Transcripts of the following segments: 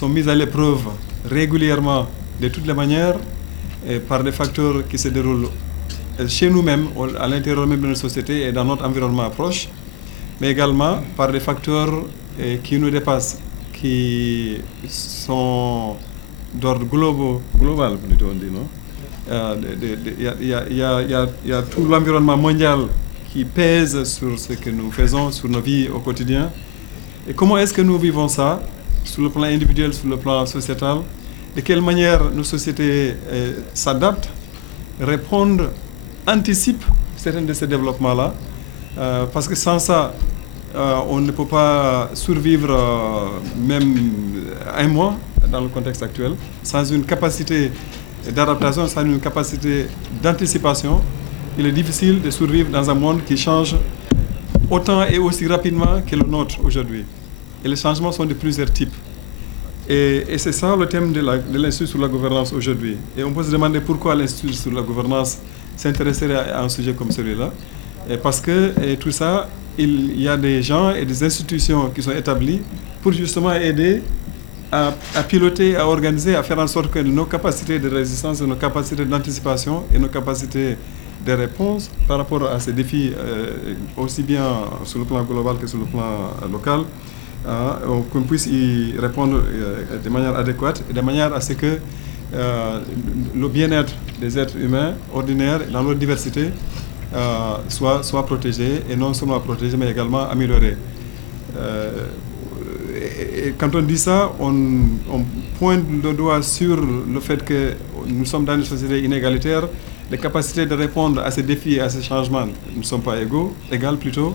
sont mises à l'épreuve régulièrement, de toutes les manières, par des facteurs qui se déroulent chez nous-mêmes, à l'intérieur même de notre société et dans notre environnement proche, mais également par des facteurs qui nous dépassent, qui sont d'ordre global, plutôt on dit, non? Il y a tout l'environnement mondial qui pèse sur ce que nous faisons, sur nos vies au quotidien. Et comment est-ce que nous vivons ça, sur le plan individuel, sur le plan sociétal? De quelle manière nos sociétés s'adaptent, répondent, anticipent certains de ces développements-là? Parce que sans ça, on ne peut pas survivre même un mois dans le contexte actuel, sans une capacité d'adaptation, sans une capacité d'anticipation. Il est difficile de survivre dans un monde qui change autant et aussi rapidement que le nôtre aujourd'hui. Et les changements sont de plusieurs types. Et c'est ça le thème de l'Institut sur la gouvernance aujourd'hui. Et on peut se demander pourquoi l'Institut sur la gouvernance s'intéresserait à un sujet comme celui-là. Parce que tout ça, il y a des gens et des institutions qui sont établis pour justement aider à piloter, à organiser, à faire en sorte que nos capacités de résistance, nos capacités d'anticipation et nos capacités de réponse par rapport à ces défis, aussi bien sur le plan global que sur le plan local, qu'on puisse y répondre de manière adéquate et de manière à ce que le bien-être des êtres humains ordinaires dans leur diversité soit protégé, et non seulement protégé mais également amélioré. Et quand on dit ça, on pointe le doigt sur le fait que nous sommes dans une société inégalitaire. Les capacités de répondre à ces défis et à ces changements ne sont pas égales plutôt.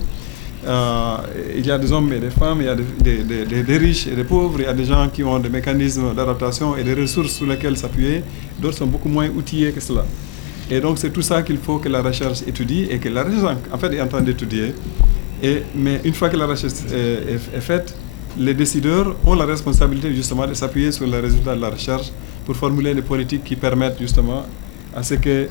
Il y a des hommes et des femmes, il y a des riches et des pauvres, il y a des gens qui ont des mécanismes d'adaptation et des ressources sur lesquelles s'appuyer. D'autres sont beaucoup moins outillés que cela. Et donc c'est tout ça qu'il faut que la recherche étudie, et que la recherche en fait est en train d'étudier. Mais une fois que la recherche est faite, les décideurs ont la responsabilité justement de s'appuyer sur les résultats de la recherche pour formuler des politiques qui permettent justement à ce que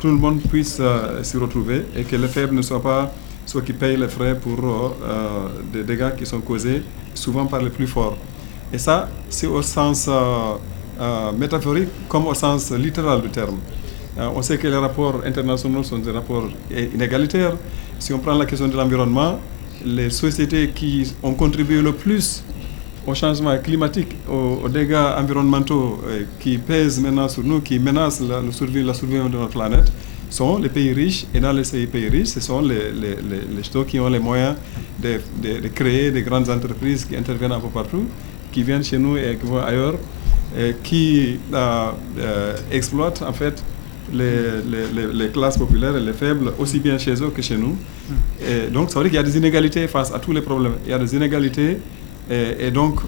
tout le monde puisse s'y retrouver, et que les faibles ne soient pas ceux qui payent les frais pour des dégâts qui sont causés souvent par les plus forts. Et ça, c'est au sens métaphorique comme au sens littéral du terme. On sait que les rapports internationaux sont des rapports inégalitaires. Si on prend la question de l'environnement, les sociétés qui ont contribué le plus au changement climatique, aux dégâts environnementaux qui pèsent maintenant sur nous, qui menacent la survie de notre planète, sont les pays riches. Et dans ces pays riches, ce sont les États qui ont les moyens de créer des grandes entreprises qui interviennent un peu partout, qui viennent chez nous et qui vont ailleurs, qui exploitent en fait les classes populaires et les faibles, aussi bien chez eux que chez nous. Et donc ça veut dire qu'il y a des inégalités face à tous les problèmes. Il y a des inégalités, et donc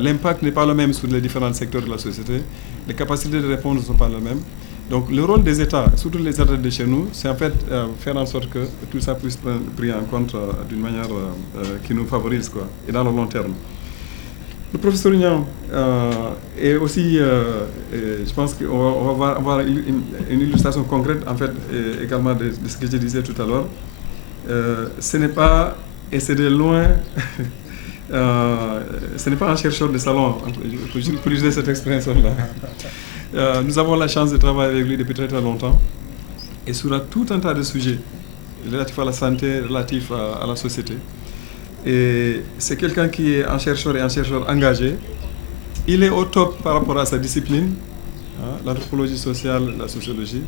l'impact n'est pas le même sur les différents secteurs de la société. Les capacités de répondre ne sont pas les mêmes. Donc le rôle des États, surtout les États de chez nous, c'est en fait faire en sorte que tout ça puisse être pris en compte d'une manière qui nous favorise, quoi, et dans le long terme. Le professeur Niang est aussi, je pense qu'on va avoir une illustration concrète en fait également de ce que je disais tout à l'heure. Ce n'est pas, et c'est de loin, ce n'est pas un chercheur de salon, pour utiliser cette expression-là. Nous avons la chance de travailler avec lui depuis très très longtemps, et sur tout un tas de sujets relatifs à la santé, relatifs à la société. Et c'est quelqu'un qui est un chercheur engagé. Il est au top par rapport à sa discipline, l'anthropologie sociale, la sociologie.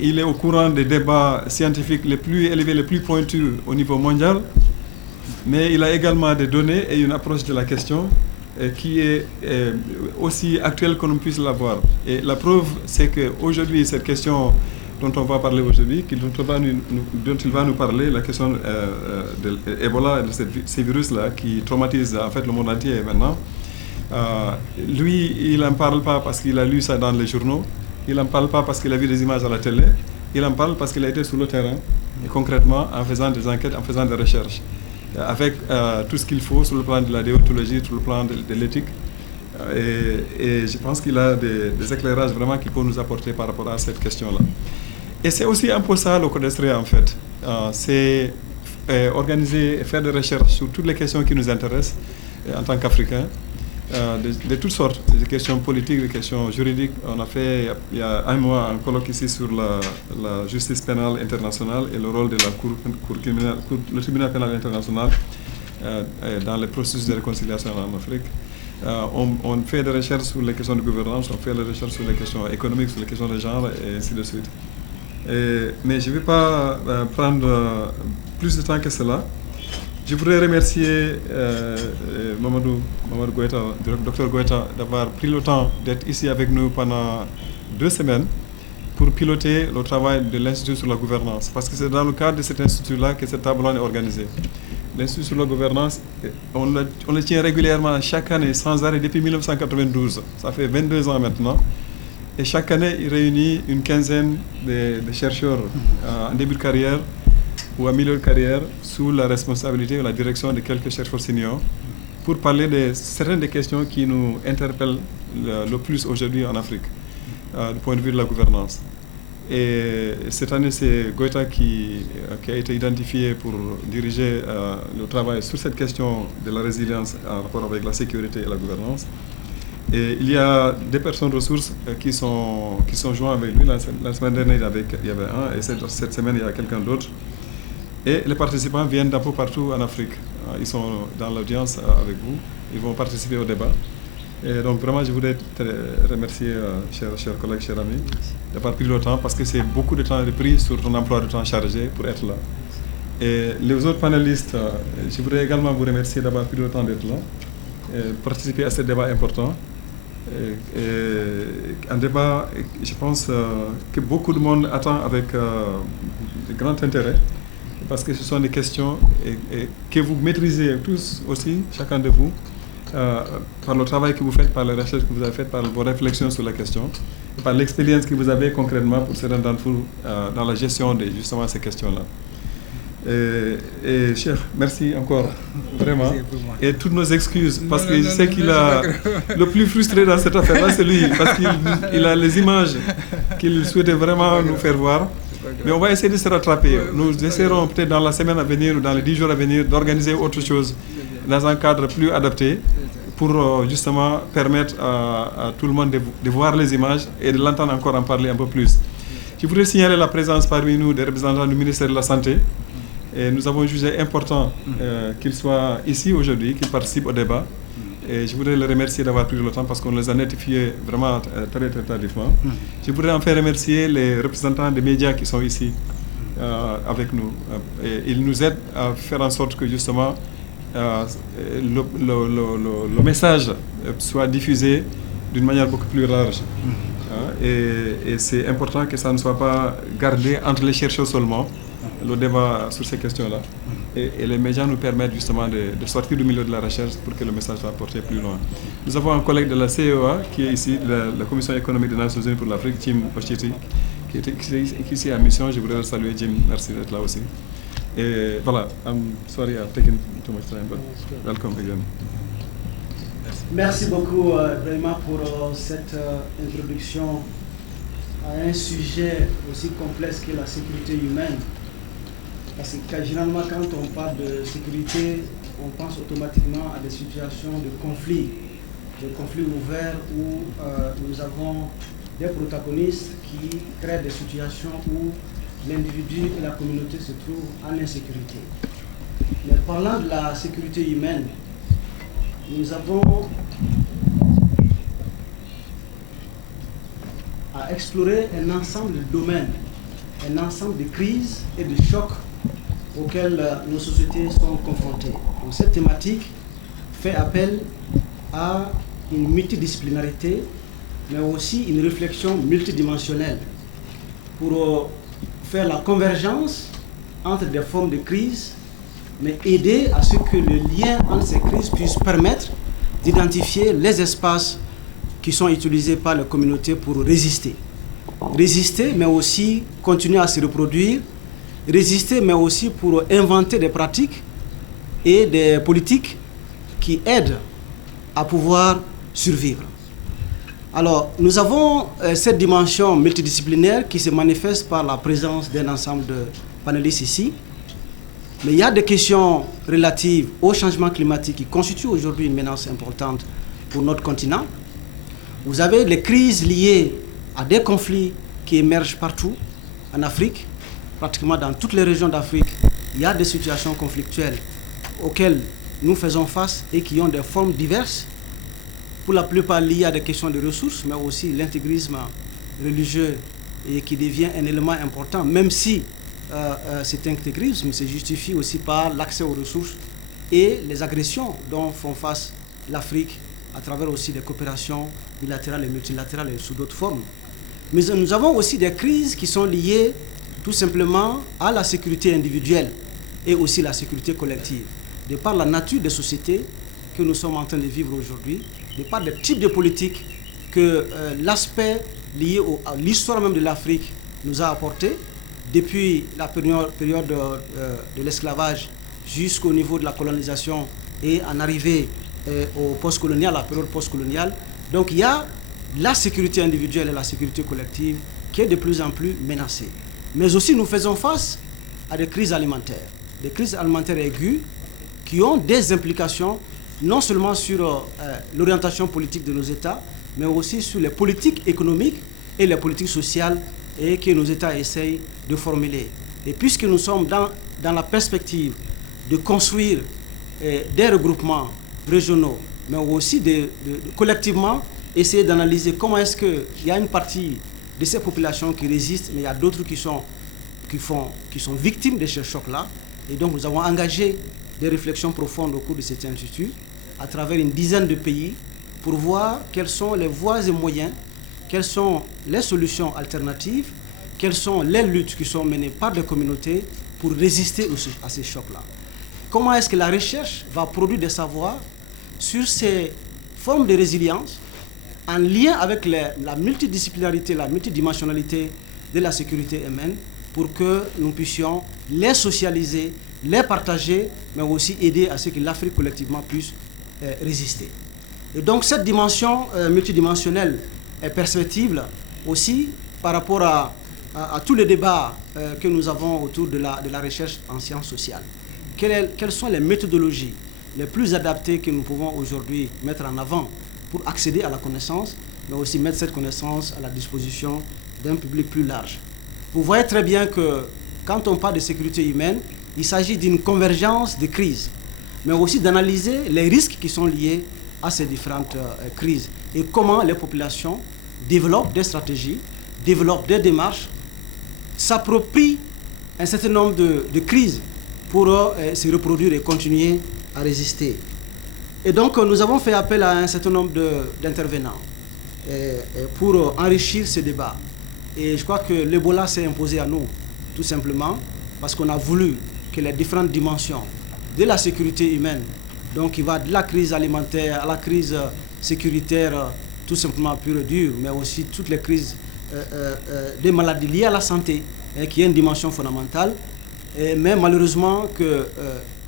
Il est au courant des débats scientifiques les plus élevés, les plus pointus au niveau mondial. Mais il a également des données et une approche de la question qui est aussi actuelle qu'on puisse l'avoir. Et la preuve, c'est qu'aujourd'hui, cette question dont on va parler aujourd'hui, dont il va nous parler, la question de Ebola et de ces virus-là qui traumatisent en fait le monde entier maintenant. Lui, il n'en parle pas parce qu'il a lu ça dans les journaux, il n'en parle pas parce qu'il a vu des images à la télé, il en parle parce qu'il a été sur le terrain, et concrètement en faisant des enquêtes, en faisant des recherches, avec tout ce qu'il faut sur le plan de la déontologie, sur le plan de l'éthique. Et je pense qu'il a des éclairages vraiment qu'il peut nous apporter par rapport à cette question-là. Et c'est aussi un peu ça le codestria en fait. C'est organiser et faire des recherches sur toutes les questions qui nous intéressent en tant qu'Africains, de toutes sortes, des questions politiques, des questions juridiques. On a fait il y a un mois un colloque ici sur la justice pénale internationale et le rôle de la le tribunal pénal international dans les processus de réconciliation en Afrique. On fait des recherches sur les questions de gouvernance, on fait des recherches sur les questions économiques, sur les questions de genre et ainsi de suite. Mais je ne vais pas prendre plus de temps que cela. Je voudrais remercier Mamadou Goïta, Dr Goïta, d'avoir pris le temps d'être ici avec nous pendant 2 semaines pour piloter le travail de l'Institut sur la gouvernance. Parce que c'est dans le cadre de cet institut-là que cette table ronde est organisée. L'Institut sur la gouvernance, on le tient régulièrement chaque année, sans arrêt, depuis 1992. Ça fait 22 ans maintenant. Et chaque année, il réunit une quinzaine de chercheurs en début de carrière ou à milieu de carrière sous la responsabilité ou la direction de quelques chercheurs seniors pour parler de certaines des questions qui nous interpellent le plus aujourd'hui en Afrique, du point de vue de la gouvernance. Et cette année, c'est Goïta qui a été identifié pour diriger le travail sur cette question de la résilience en rapport avec la sécurité et la gouvernance. Et il y a des personnes ressources qui sont joints avec lui. La semaine dernière, il y avait un, et cette semaine, il y a quelqu'un d'autre. Et les participants viennent d'un peu partout en Afrique. Ils sont dans l'audience avec vous. Ils vont participer au débat. Et donc vraiment, je voudrais te remercier, chers collègues, chers amis, d'avoir pris le temps, parce que c'est beaucoup de temps repris sur ton emploi de temps chargé pour être là. Et les autres panélistes, je voudrais également vous remercier d'avoir pris le temps d'être là, et participer à ce débat important. Un débat, je pense, que beaucoup de monde attend avec grand intérêt, parce que ce sont des questions que vous maîtrisez tous aussi, chacun de vous, par le travail que vous faites, par les recherches que vous avez faites, par vos réflexions sur la question, par l'expérience que vous avez concrètement pour certains d'entre vous dans la gestion de justement ces questions-là. Et cher, merci encore, vraiment. Et toutes nos excuses, parce que je sais qu'il a le plus frustré dans cette affaire-là, c'est lui, parce qu'il a les images qu'il souhaitait vraiment nous faire voir. Mais on va essayer de se rattraper. Nous essaierons peut-être dans la semaine à venir ou dans les 10 jours à venir d'organiser autre chose dans un cadre plus adapté pour justement permettre à tout le monde de voir les images et de l'entendre encore en parler un peu plus. Je voudrais signaler la présence parmi nous des représentants du ministère de la Santé. Et nous avons jugé important qu'ils soient ici aujourd'hui, qu'ils participent au débat. Et je voudrais les remercier d'avoir pris le temps parce qu'on les a notifiés vraiment très tardivement. Je voudrais enfin remercier les représentants des médias qui sont ici avec nous. Et ils nous aident à faire en sorte que justement le message soit diffusé d'une manière beaucoup plus large. Et c'est important que ça ne soit pas gardé entre les chercheurs seulement, le débat sur ces questions-là. Et les médias nous permettent justement de sortir du milieu de la recherche pour que le message soit porté plus loin. Nous avons un collègue de la CEA qui est ici, de la Commission économique des Nations Unies pour l'Afrique, Jim Ochiti, qui est ici à mission. Je voudrais le saluer, Jim. Merci d'être là aussi. Et voilà, I'm sorry I've taken too much time, but welcome again. Merci beaucoup vraiment pour cette introduction à un sujet aussi complexe que la sécurité humaine. Parce que généralement, quand on parle de sécurité, on pense automatiquement à des situations de conflits ouverts où nous avons des protagonistes qui créent des situations où l'individu et la communauté se trouvent en insécurité. Mais parlant de la sécurité humaine, nous avons à explorer un ensemble de domaines, un ensemble de crises et de chocs auxquels nos sociétés sont confrontées. Donc, cette thématique fait appel à une multidisciplinarité, mais aussi une réflexion multidimensionnelle pour faire la convergence entre des formes de crise, mais aider à ce que le lien entre ces crises puisse permettre d'identifier les espaces qui sont utilisés par les communautés pour résister. Résister, mais aussi continuer à se reproduire, résister, mais aussi pour inventer des pratiques et des politiques qui aident à pouvoir survivre. Alors, nous avons cette dimension multidisciplinaire qui se manifeste par la présence d'un ensemble de panélistes ici. Mais il y a des questions relatives au changement climatique qui constituent aujourd'hui une menace importante pour notre continent. Vous avez les crises liées à des conflits qui émergent partout en Afrique, pratiquement dans toutes les régions d'Afrique. Il y a des situations conflictuelles auxquelles nous faisons face et qui ont des formes diverses, pour la plupart liées à des questions de ressources, mais aussi l'intégrisme religieux et qui devient un élément important, même si cet intégrisme se justifie aussi par l'accès aux ressources et les agressions dont font face l'Afrique à travers aussi des coopérations bilatérales et multilatérales et sous d'autres formes. Mais nous avons aussi des crises qui sont liées tout simplement à la sécurité individuelle et aussi la sécurité collective, de par la nature des sociétés que nous sommes en train de vivre aujourd'hui, de par le type de politique que l'aspect lié à l'histoire même de l'Afrique nous a apporté, depuis la période de l'esclavage jusqu'au niveau de la colonisation et en arrivée au post-colonial, à la période post-coloniale. Donc il y a la sécurité individuelle et la sécurité collective qui est de plus en plus menacée. Mais aussi nous faisons face à des crises alimentaires aiguës qui ont des implications non seulement sur l'orientation politique de nos États, mais aussi sur les politiques économiques et les politiques sociales et que nos États essayent de formuler. Et puisque nous sommes dans la perspective de construire des regroupements régionaux, mais aussi de collectivement essayer d'analyser comment est-ce qu'il y a une partie de ces populations qui résistent, mais il y a d'autres qui sont victimes de ce choc-là. Et donc nous avons engagé des réflexions profondes au cours de cet institut, à travers une dizaine de pays, pour voir quelles sont les voies et moyens, quelles sont les solutions alternatives, quelles sont les luttes qui sont menées par des communautés pour résister à ces chocs-là. Comment est-ce que la recherche va produire des savoirs sur ces formes de résilience en lien avec la multidisciplinarité, la multidimensionnalité de la sécurité humaine, pour que nous puissions les socialiser, les partager, mais aussi aider à ce que l'Afrique collectivement puisse résister. Et donc cette dimension multidimensionnelle est perceptible aussi par rapport à tous les débats que nous avons autour de la recherche en sciences sociales. Quelles sont les méthodologies les plus adaptées que nous pouvons aujourd'hui mettre en avant pour accéder à la connaissance, mais aussi mettre cette connaissance à la disposition d'un public plus large. Vous voyez très bien que quand on parle de sécurité humaine, il s'agit d'une convergence de crises, mais aussi d'analyser les risques qui sont liés à ces différentes crises et comment les populations développent des stratégies, développent des démarches, s'approprient un certain nombre de crises pour se reproduire et continuer à résister. Et donc nous avons fait appel à un certain nombre d'intervenants pour enrichir ce débat. Et je crois que l'Ebola s'est imposé à nous, tout simplement, parce qu'on a voulu que les différentes dimensions de la sécurité humaine, donc qui va de la crise alimentaire à la crise sécuritaire, tout simplement pure et dure, mais aussi toutes les crises des maladies liées à la santé, qui est une dimension fondamentale. Mais malheureusement que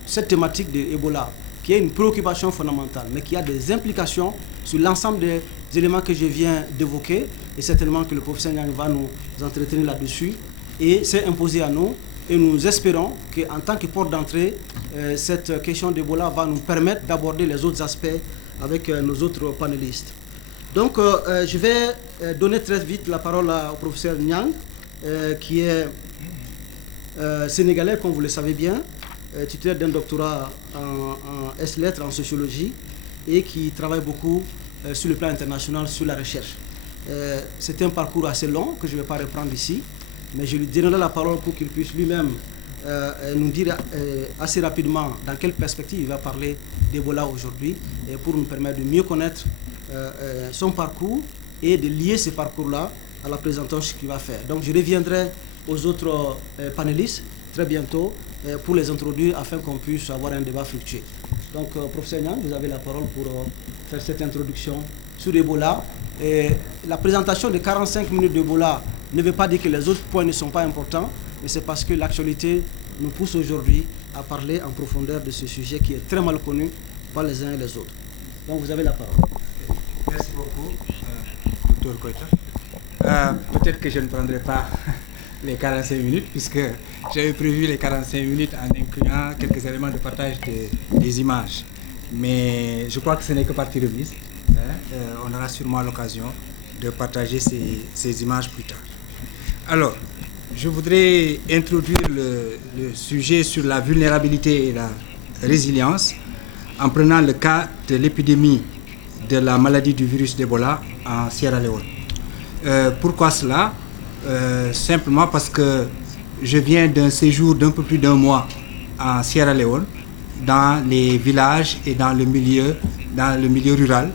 cette thématique de Ebola, qui est une préoccupation fondamentale, mais qui a des implications sur l'ensemble des éléments que je viens d'évoquer, et certainement que le professeur Nyang va nous entretenir là-dessus, et c'est imposé à nous, et nous espérons qu'en tant que porte d'entrée, cette question d'Ebola va nous permettre d'aborder les autres aspects avec nos autres panélistes. Donc je vais donner très vite la parole au professeur Nyang, qui est sénégalais, comme vous le savez bien, titulaire d'un doctorat en S-lettres, en sociologie, et qui travaille beaucoup sur le plan international, sur la recherche. C'est un parcours assez long que je ne vais pas reprendre ici, mais je lui donnerai la parole pour qu'il puisse lui-même nous dire assez rapidement dans quelle perspective il va parler d'Ebola aujourd'hui, et pour nous permettre de mieux connaître son parcours et de lier ce parcours-là à la présentation qu'il va faire. Donc je reviendrai aux autres panélistes très bientôt pour les introduire afin qu'on puisse avoir un débat fructueux. Donc professeur Nyang, vous avez la parole pour faire cette introduction sur Ebola. Et la présentation de 45 minutes d'Ebola ne veut pas dire que les autres points ne sont pas importants, mais c'est parce que l'actualité nous pousse aujourd'hui à parler en profondeur de ce sujet qui est très mal connu par les uns et les autres. Donc vous avez la parole. Merci beaucoup, Dr Koita. Peut-être que je ne prendrai pas les 45 minutes, puisque j'avais prévu les 45 minutes en incluant quelques éléments de partage des images. Mais je crois que ce n'est que partie remise. On aura sûrement l'occasion de partager ces images plus tard. Alors, je voudrais introduire le sujet sur la vulnérabilité et la résilience en prenant le cas de l'épidémie de la maladie du virus d'Ebola en Sierra Leone. Pourquoi cela? Simplement parce que je viens d'un séjour d'un peu plus d'un mois en Sierra Leone, dans les villages et dans le milieu rural,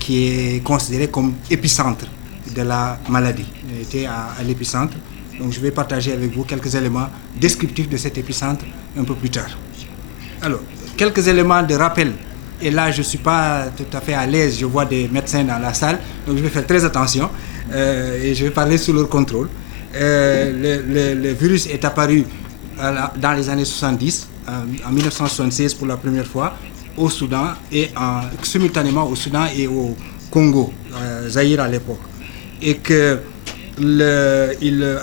qui est considéré comme épicentre de la maladie. J'étais à l'épicentre, donc je vais partager avec vous quelques éléments descriptifs de cet épicentre un peu plus tard. Alors, quelques éléments de rappel, et là je ne suis pas tout à fait à l'aise, je vois des médecins dans la salle, donc je vais faire très attention, et je vais parler sous leur contrôle. Le virus est apparu dans les années 70, en 1976 pour la première fois, au Soudan, et simultanément au Soudan et au Congo, Zaïre à l'époque. Et qu'il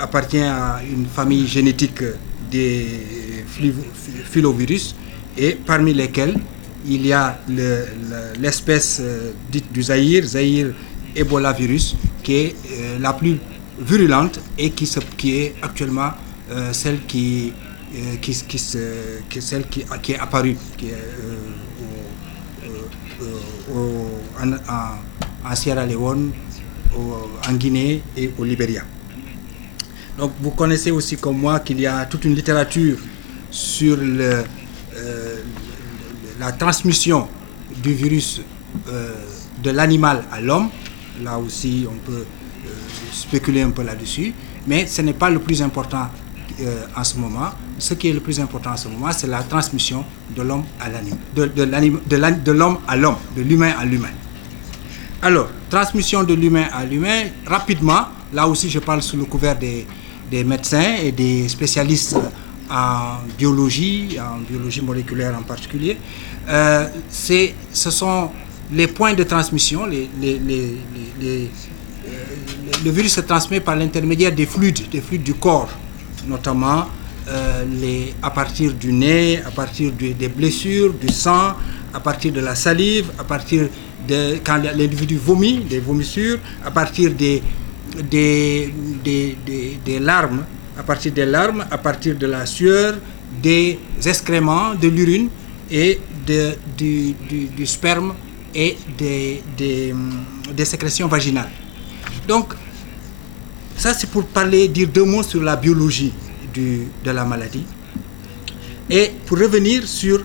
appartient à une famille génétique des filovirus, et parmi lesquels il y a l'espèce dite du Zaïre Ebola virus, qui est la plus virulente et qui est actuellement celle qui est apparue en Sierra Leone, en Guinée et au Libéria. Donc vous connaissez aussi comme moi qu'il y a toute une littérature sur la transmission du virus de l'animal à l'homme. Là aussi on peut spéculer un peu là-dessus, mais ce n'est pas le plus important en ce moment. Ce qui est le plus important en ce moment, c'est la transmission de l'homme à l'animal, de l'homme à l'homme, de l'humain à l'humain. Alors, transmission de l'humain à l'humain, rapidement, là aussi je parle sous le couvert des médecins et des spécialistes en biologie moléculaire en particulier. Ce sont les points de transmission. Le virus se transmet par l'intermédiaire des fluides du corps, notamment à partir du nez, à partir des blessures, du sang, à partir de la salive, à partir de quand l'individu vomit, des vomissures, à partir des larmes, à partir de la sueur, des excréments, de l'urine et du sperme et des sécrétions vaginales. Donc, ça c'est pour dire deux mots sur la biologie de la maladie. Et pour revenir sur,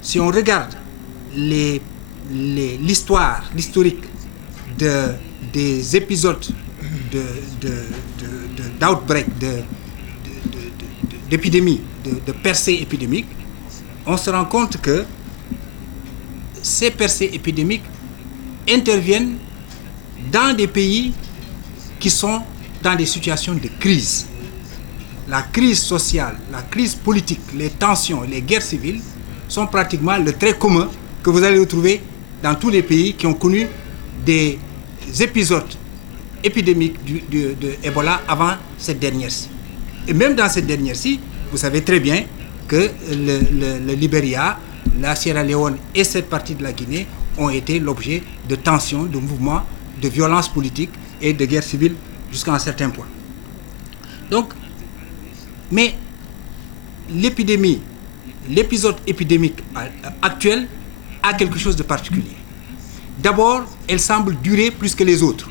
si on regarde l'historique des épisodes d'outbreak, d'épidémie, de percées épidémiques, on se rend compte que ces percées épidémiques interviennent dans des pays qui sont dans des situations de crise. La crise sociale, la crise politique, les tensions, les guerres civiles sont pratiquement le trait commun que vous allez retrouver dans tous les pays qui ont connu des épisodes épidémiques de Ebola avant cette dernière-ci. Et même dans cette dernière-ci, vous savez très bien que le Libéria, la Sierra Leone et cette partie de la Guinée ont été l'objet de tensions, de mouvements, de violences politiques et de guerres civiles jusqu'à un certain point. Donc, mais l'épisode épidémique actuel a quelque chose de particulier. D'abord, elle semble durer plus que les autres.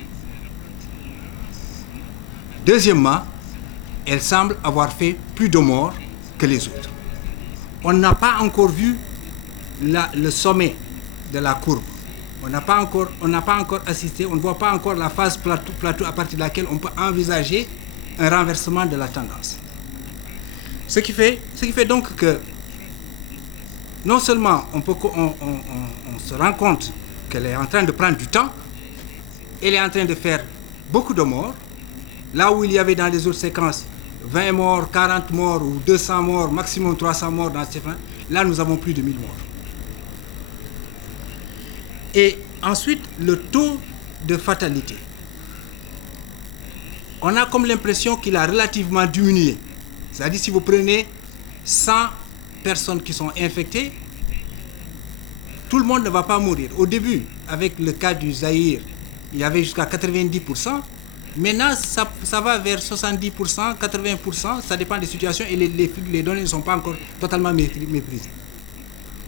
Deuxièmement, elle semble avoir fait plus de morts que les autres. On n'a pas encore vu le sommet de la courbe. On n'a pas encore assisté, on ne voit pas encore la phase plateau à partir de laquelle on peut envisager un renversement de la tendance. Ce qui fait donc que non seulement on se rend compte qu'elle est en train de prendre du temps, elle est en train de faire beaucoup de morts, là où il y avait dans les autres séquences 20 morts, 40 morts ou 200 morts, maximum 300 morts dans ces fins, là nous avons plus de 1000 morts. Et ensuite, le taux de fatalité. on a comme l'impression qu'il a relativement diminué. C'est-à-dire si vous prenez 100 personnes qui sont infectées, tout le monde ne va pas mourir. Au début, avec le cas du Zaïre, il y avait jusqu'à 90%. Maintenant, ça va vers 70%, 80%, ça dépend des situations et les données ne sont pas encore totalement méprisées.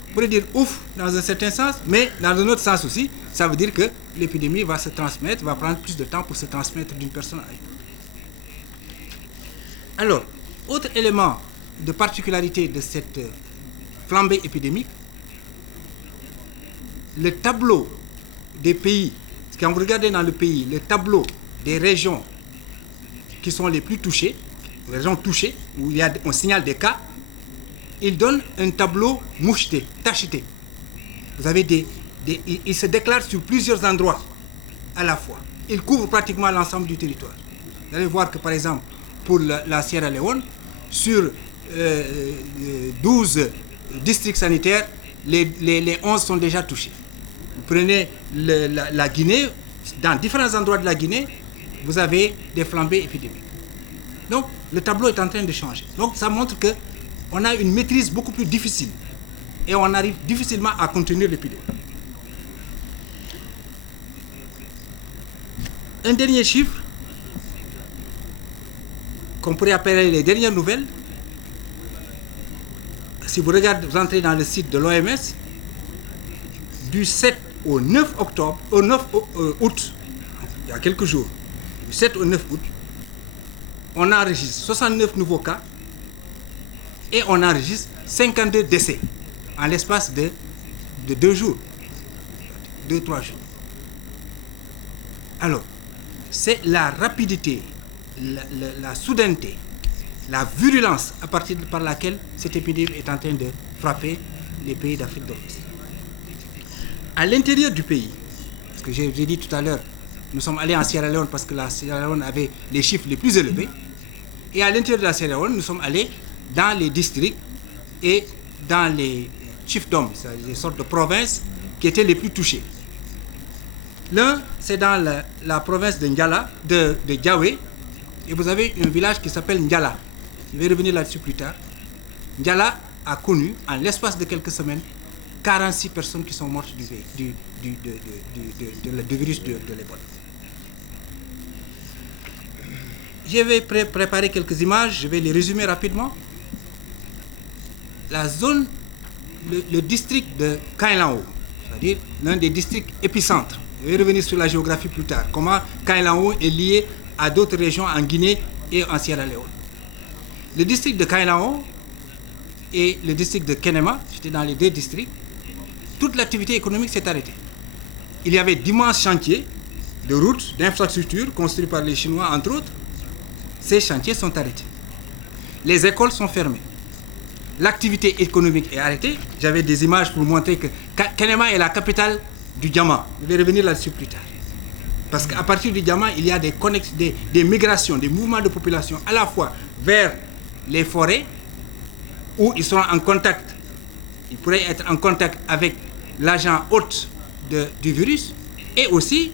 On pourrait dire ouf dans un certain sens, mais dans un autre sens aussi, ça veut dire que l'épidémie va se transmettre, va prendre plus de temps pour se transmettre d'une personne à une autre. Alors, autre élément de particularité de cette flambée épidémique, le tableau des pays, quand vous regardez dans le pays, le tableau des régions qui sont les plus touchées, les régions touchées, où on signale des cas, il donne un tableau moucheté, tacheté. Vous avez il se déclare sur plusieurs endroits à la fois. Il couvre pratiquement l'ensemble du territoire. Vous allez voir que par exemple, pour la Sierra Leone, sur 12 districts sanitaires, les 11 sont déjà touchés. Vous prenez la Guinée, dans différents endroits de la Guinée, vous avez des flambées épidémiques. Donc, le tableau est en train de changer. Donc, ça montre qu'on a une maîtrise beaucoup plus difficile et on arrive difficilement à contenir l'épidémie. Un dernier chiffre qu'on pourrait appeler les dernières nouvelles. Si vous regardez, vous entrez dans le site de l'OMS, du 7 au 9 octobre, au 9 août, il y a quelques jours, du 7 au 9 août, on enregistre 69 nouveaux cas et on enregistre 52 décès en l'espace de 2 jours, 2-3 jours. Alors, c'est la rapidité, la soudaineté, la virulence par laquelle cette épidémie est en train de frapper les pays d'Afrique de l'Ouest. À l'intérieur du pays, parce que j'ai dit tout à l'heure, nous sommes allés en Sierra Leone parce que la Sierra Leone avait les chiffres les plus élevés. Et à l'intérieur de la Sierra Leone, nous sommes allés dans les districts et dans les chiefdoms, c'est-à-dire des sortes de provinces qui étaient les plus touchées. L'un, c'est dans la province de Ndiala, de Diawé, et vous avez un village qui s'appelle Ndiala. Je vais revenir là-dessus plus tard. Ndiala a connu, en l'espace de quelques semaines, 46 personnes qui sont mortes du virus de l'Ebola. Je vais préparer quelques images, je vais les résumer rapidement. La zone, le district de Kainlao, c'est-à-dire l'un des districts épicentres. Je vais revenir sur la géographie plus tard. Comment Kainlao est lié à d'autres régions en Guinée et en Sierra Leone. Le district de Kainlao et le district de Kenema, j'étais dans les deux districts, toute l'activité économique s'est arrêtée. Il y avait d'immenses chantiers de routes, d'infrastructures construits par les Chinois, entre autres. Ces chantiers sont arrêtés. Les écoles sont fermées. L'activité économique est arrêtée. J'avais des images pour montrer que Kenema est la capitale du diamant. Je vais revenir là-dessus plus tard. Parce qu'à partir du diamant, il y a des migrations, des mouvements de population à la fois vers les forêts où ils seront en contact, ils pourraient être en contact avec l'agent hôte du virus et aussi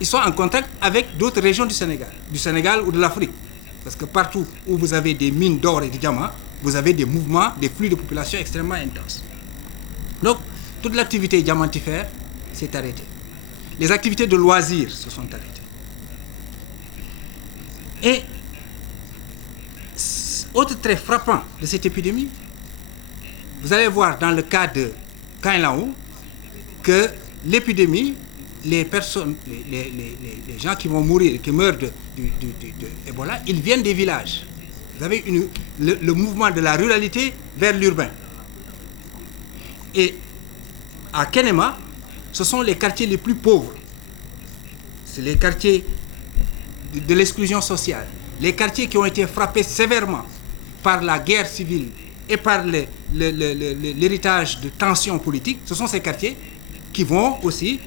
ils sont en contact avec d'autres régions du Sénégal ou de l'Afrique. Parce que partout où vous avez des mines d'or et de diamants, vous avez des mouvements, des flux de population extrêmement intenses. Donc, toute l'activité diamantifère s'est arrêtée. Les activités de loisirs se sont arrêtées. Et, autre trait frappant de cette épidémie, vous allez voir dans le cas de Kainlao que l'épidémie, les personnes, les gens qui vont mourir, qui meurent de Ebola, ils viennent des villages. Vous avez le mouvement de la ruralité vers l'urbain. Et à Kenema, ce sont les quartiers les plus pauvres. C'est les quartiers de l'exclusion sociale. Les quartiers qui ont été frappés sévèrement par la guerre civile et par l'héritage de tensions politiques. Ce sont ces quartiers qui vont aussi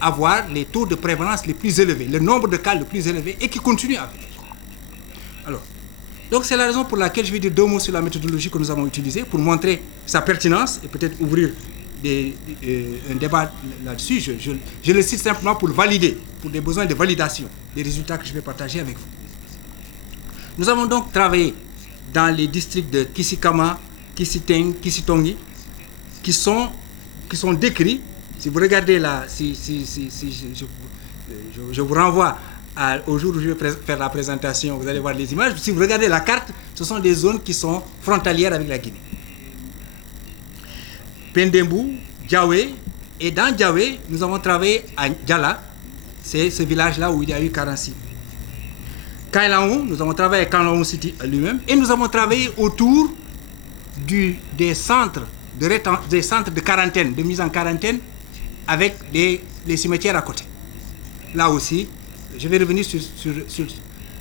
avoir les taux de prévalence les plus élevés, le nombre de cas le plus élevé et qui continuent à venir. Alors, donc c'est la raison pour laquelle je vais dire 2 mots sur la méthodologie que nous avons utilisée pour montrer sa pertinence et peut-être ouvrir un débat là-dessus. Je le cite simplement pour le valider, pour des besoins de validation des résultats que je vais partager avec vous. Nous avons donc travaillé dans les districts de Kisikama, Kisiteng, Kisitongi, qui sont décrits. Si vous regardez là, je vous renvoie au jour où je vais faire la présentation, vous allez voir les images. Si vous regardez la carte, ce sont des zones qui sont frontalières avec la Guinée. Pendembu, Djawé, et dans Djawé, nous avons travaillé à Djala, c'est ce village-là où il y a eu 46. Kailaon, nous avons travaillé à Kailaon City lui-même, et nous avons travaillé autour des centres de quarantaine, de mise en quarantaine, avec les cimetières à côté. Là aussi, je vais revenir sur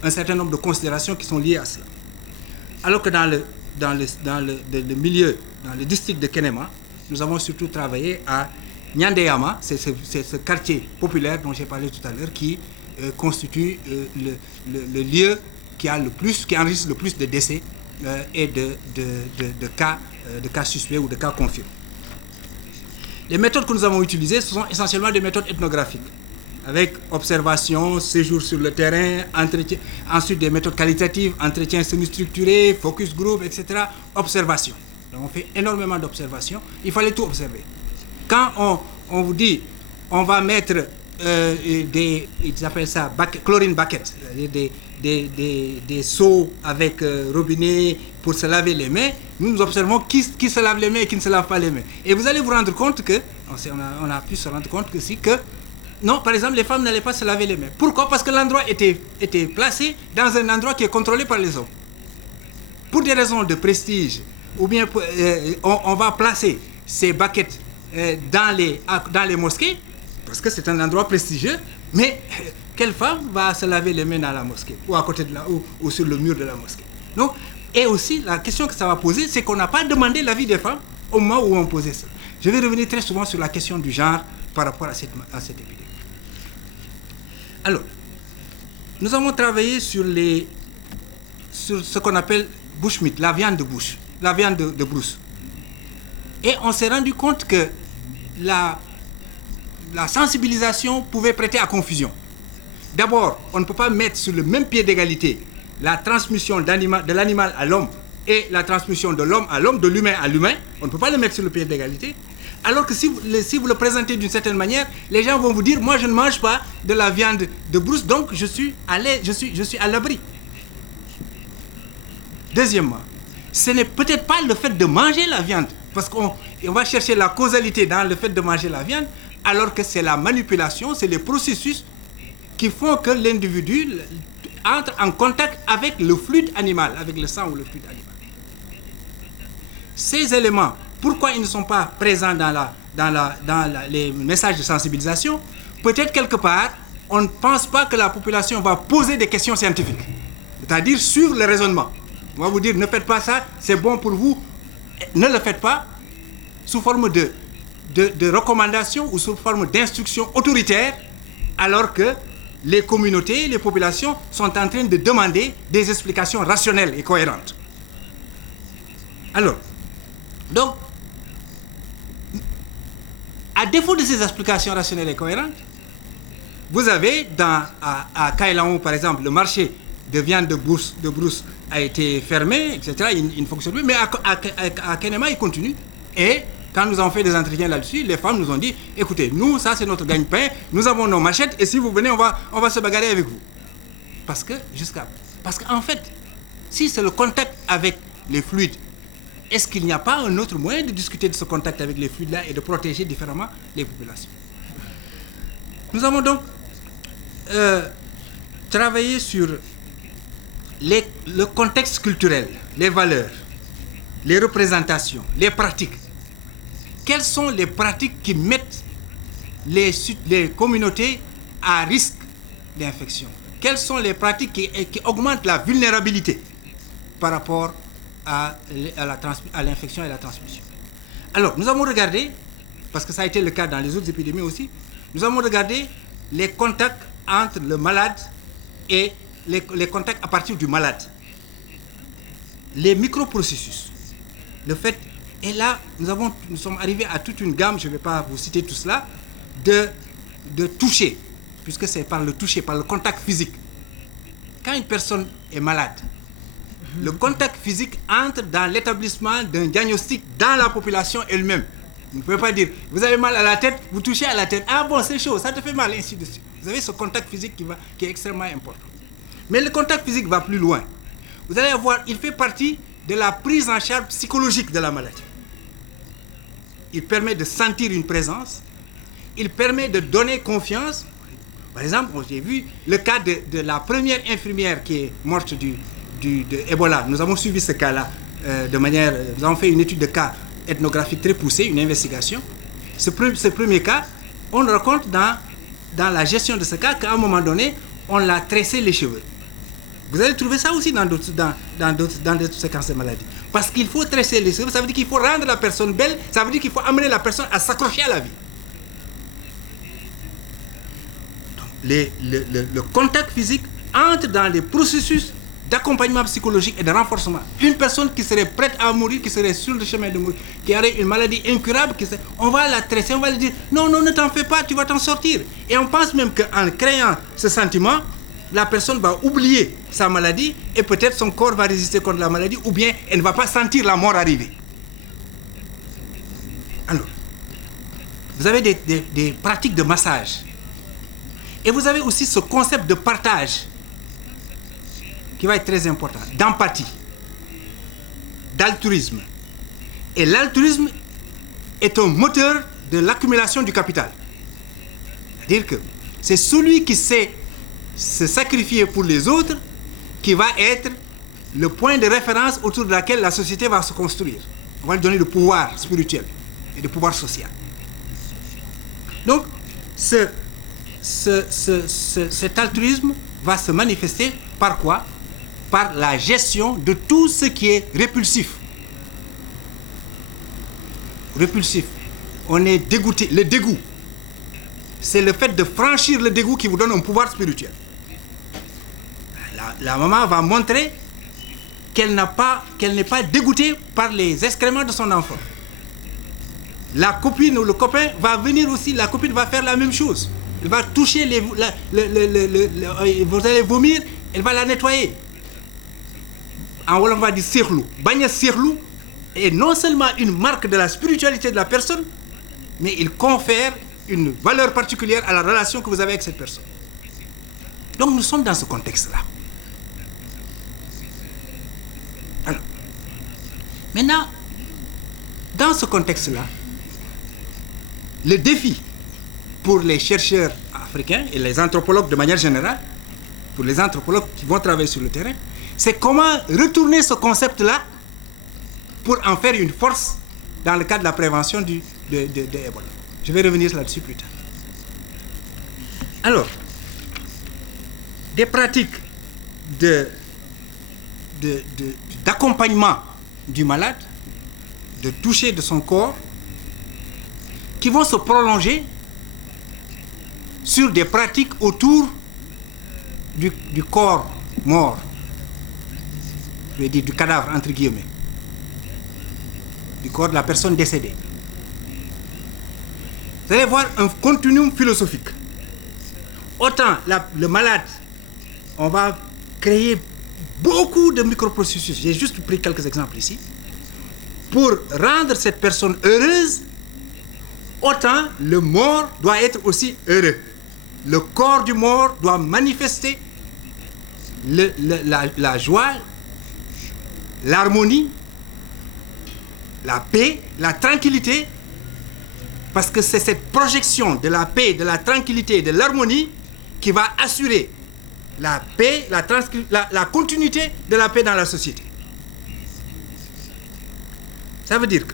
un certain nombre de considérations qui sont liées à cela. Alors que dans le milieu, dans le district de Kenema, nous avons surtout travaillé à Nyandeyama, c'est ce quartier populaire dont j'ai parlé tout à l'heure, qui constitue le lieu qui enregistre le plus de décès et de cas suspects ou de cas confirmés. Les méthodes que nous avons utilisées, ce sont essentiellement des méthodes ethnographiques, avec observation, séjour sur le terrain, entretien, ensuite des méthodes qualitatives, entretien semi-structuré, focus group, etc. Observation. Donc on fait énormément d'observations. Il fallait tout observer. Quand on vous dit, on va mettre ils appellent ça chlorine bucket, des seaux avec robinet pour se laver les mains, nous observons qui se lave les mains et qui ne se lave pas les mains. Et vous allez vous rendre compte que, on a pu se rendre compte que non, par exemple, les femmes n'allaient pas se laver les mains. Pourquoi? Parce que l'endroit était placé dans un endroit qui est contrôlé par les hommes. Pour des raisons de prestige, ou bien on va placer ces buckets dans les mosquées, parce que c'est un endroit prestigieux, mais quelle femme va se laver les mains dans la mosquée, ou à côté de ou sur le mur de la mosquée? Donc, et aussi, la question que ça va poser, c'est qu'on n'a pas demandé l'avis des femmes au moment où on posait ça. Je vais revenir très souvent sur la question du genre par rapport à cette épidémie. Alors, nous avons travaillé sur ce qu'on appelle bushmeat, la viande de bouche, la viande de brousse. Et on s'est rendu compte que la sensibilisation pouvait prêter à confusion. D'abord, on ne peut pas mettre sur le même pied d'égalité la transmission de l'animal à l'homme et la transmission de l'homme à l'homme, de l'humain à l'humain. On ne peut pas le mettre sur le pied d'égalité. Alors que si vous le présentez d'une certaine manière, les gens vont vous dire, moi je ne mange pas de la viande de brousse, donc je suis à l'abri. Deuxièmement, ce n'est peut-être pas le fait de manger la viande, parce qu'on va chercher la causalité dans le fait de manger la viande, alors que c'est la manipulation, c'est les processus qui font que l'individu entre en contact avec le fluide animal, avec le sang ou le fluide animal. Ces éléments, pourquoi ils ne sont pas présents dans les messages de sensibilisation? Peut-être quelque part, on ne pense pas que la population va poser des questions scientifiques, c'est-à-dire sur le raisonnement. On va vous dire, ne faites pas ça, c'est bon pour vous, ne le faites pas, sous forme de recommandations ou sous forme d'instructions autoritaires, alors que les communautés, les populations sont en train de demander des explications rationnelles et cohérentes. Alors, donc, à défaut de ces explications rationnelles et cohérentes, vous avez à Kailaon, par exemple, le marché de viande de brousse a été fermé, etc. Il ne fonctionne plus, mais à Kenema, il continue. Et quand nous avons fait des entretiens là-dessus, les femmes nous ont dit, écoutez, nous, ça c'est notre gagne-pain, nous avons nos machettes, et si vous venez, on va se bagarrer avec vous. Parce qu'en fait, si c'est le contact avec les fluides, est-ce qu'il n'y a pas un autre moyen de discuter de ce contact avec les fluides-là et de protéger différemment les populations? Nous avons donc travaillé sur le contexte culturel, les valeurs, les représentations, les pratiques. Quelles sont les pratiques qui mettent les communautés à risque d'infection? Quelles sont les pratiques qui augmentent la vulnérabilité par rapport à l'infection et la transmission? Alors, nous avons regardé, parce que ça a été le cas dans les autres épidémies aussi, nous avons regardé les contacts entre le malade et les contacts à partir du malade. Les microprocessus. Le fait, et là, nous sommes arrivés à toute une gamme, je ne vais pas vous citer tout cela, de toucher, puisque c'est par le toucher, par le contact physique. Quand une personne est malade, Le contact physique entre dans l'établissement d'un diagnostic dans la population elle-même. Vous ne pouvez pas dire, vous avez mal à la tête, vous touchez à la tête. Ah bon, c'est chaud, ça te fait mal, ainsi de suite. Vous avez ce contact physique qui est extrêmement important. Mais le contact physique va plus loin. Vous allez voir, il fait partie de la prise en charge psychologique de la maladie. Il permet de sentir une présence. Il permet de donner confiance. Par exemple, j'ai vu le cas de la première infirmière qui est morte de Ebola. Nous avons suivi ce cas-là de manière... Nous avons fait une étude de cas ethnographique très poussée, une investigation. Ce premier cas, on raconte dans la gestion de ce cas qu'à un moment donné, on l'a tressé les cheveux. Vous allez trouver ça aussi dans d'autres séquences de maladies. Parce qu'il faut tresser les cheveux, ça veut dire qu'il faut rendre la personne belle, ça veut dire qu'il faut amener la personne à s'accrocher à la vie. Donc, le contact physique entre dans les processus d'accompagnement psychologique et de renforcement. Une personne qui serait prête à mourir, qui serait sur le chemin de mourir, qui aurait une maladie incurable, on va la tresser, on va lui dire non, non, ne t'en fais pas, tu vas t'en sortir. Et on pense même qu'en créant ce sentiment, la personne va oublier sa maladie et peut-être son corps va résister contre la maladie ou bien elle ne va pas sentir la mort arriver. Alors, vous avez des pratiques de massage. Et vous avez aussi ce concept de partage qui va être très important, d'empathie, d'altruisme. Et l'altruisme est un moteur de l'accumulation du capital. C'est-à-dire que c'est celui qui sait se sacrifier pour les autres qui va être le point de référence autour de laquelle la société va se construire. On va lui donner le pouvoir spirituel et le pouvoir social. Donc, cet altruisme va se manifester par quoi? Par la gestion de tout ce qui est répulsif. Répulsif. On est dégoûté. Le dégoût. C'est le fait de franchir le dégoût qui vous donne un pouvoir spirituel. La maman va montrer qu'elle n'est pas dégoûtée par les excréments de son enfant. La copine ou le copain va venir aussi, la copine va faire la même chose. Elle va toucher, vous allez vomir, elle va la nettoyer. En Wolof, on va dire sirlou. Bagna sirlou est non seulement une marque de la spiritualité de la personne, mais il confère une valeur particulière à la relation que vous avez avec cette personne. Donc nous sommes dans ce contexte-là. Alors, maintenant, dans ce contexte-là, le défi pour les chercheurs africains et les anthropologues de manière générale, pour les anthropologues qui vont travailler sur le terrain, c'est comment retourner ce concept-là pour en faire une force dans le cadre de la prévention de Ebola. Je vais revenir là-dessus plus tard. Alors, des pratiques d'accompagnement du malade, de toucher de son corps, qui vont se prolonger sur des pratiques autour du corps mort. Je vais dire du cadavre, entre guillemets. Du corps de la personne décédée. Vous allez voir un continuum philosophique. Autant le malade, on va créer beaucoup de microprocessus. J'ai juste pris quelques exemples ici. Pour rendre cette personne heureuse, autant le mort doit être aussi heureux. Le corps du mort doit manifester la joie, l'harmonie, la paix, la tranquillité, parce que c'est cette projection de la paix, de la tranquillité, de l'harmonie qui va assurer la paix, la continuité de la paix dans la société. Ça veut dire que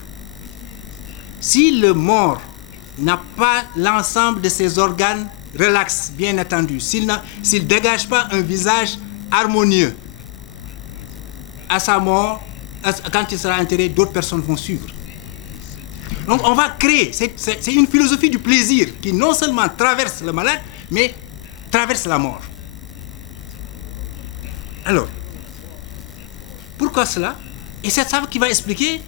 si le mort n'a pas l'ensemble de ses organes relax, bien entendu, s'il ne dégage pas un visage harmonieux, à sa mort, quand il sera enterré, d'autres personnes vont suivre. Donc on va créer, c'est une philosophie du plaisir qui non seulement traverse le malade, mais traverse la mort. Alors, pourquoi cela? Et c'est ça qui va expliquer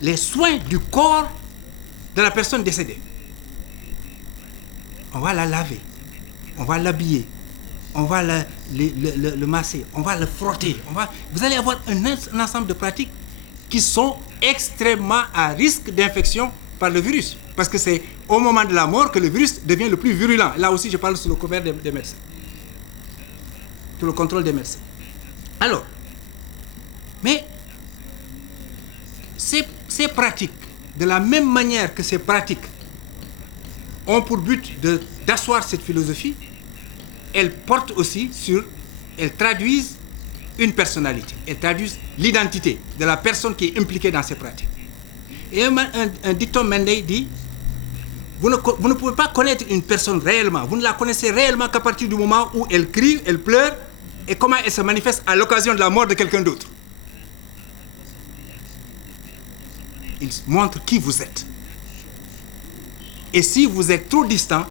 les soins du corps de la personne décédée. On va la laver, on va l'habiller, on va le masser, on va le frotter. Vous allez avoir un ensemble de pratiques qui sont extrêmement à risque d'infection par le virus. Parce que c'est au moment de la mort que le virus devient le plus virulent. Là aussi, je parle sous le couvert des médecins. Sous le contrôle des médecins. Alors, mais ces pratiques, de la même manière que ces pratiques ont pour but d'asseoir cette philosophie, elles portent aussi elles traduisent une personnalité, elles traduisent l'identité de la personne qui est impliquée dans ces pratiques. Et un dicton Mendey dit, vous ne pouvez pas connaître une personne réellement, vous ne la connaissez réellement qu'à partir du moment où elle crie, elle pleure, et comment elle se manifeste à l'occasion de la mort de quelqu'un d'autre. Il montre qui vous êtes. Et si vous êtes trop distant,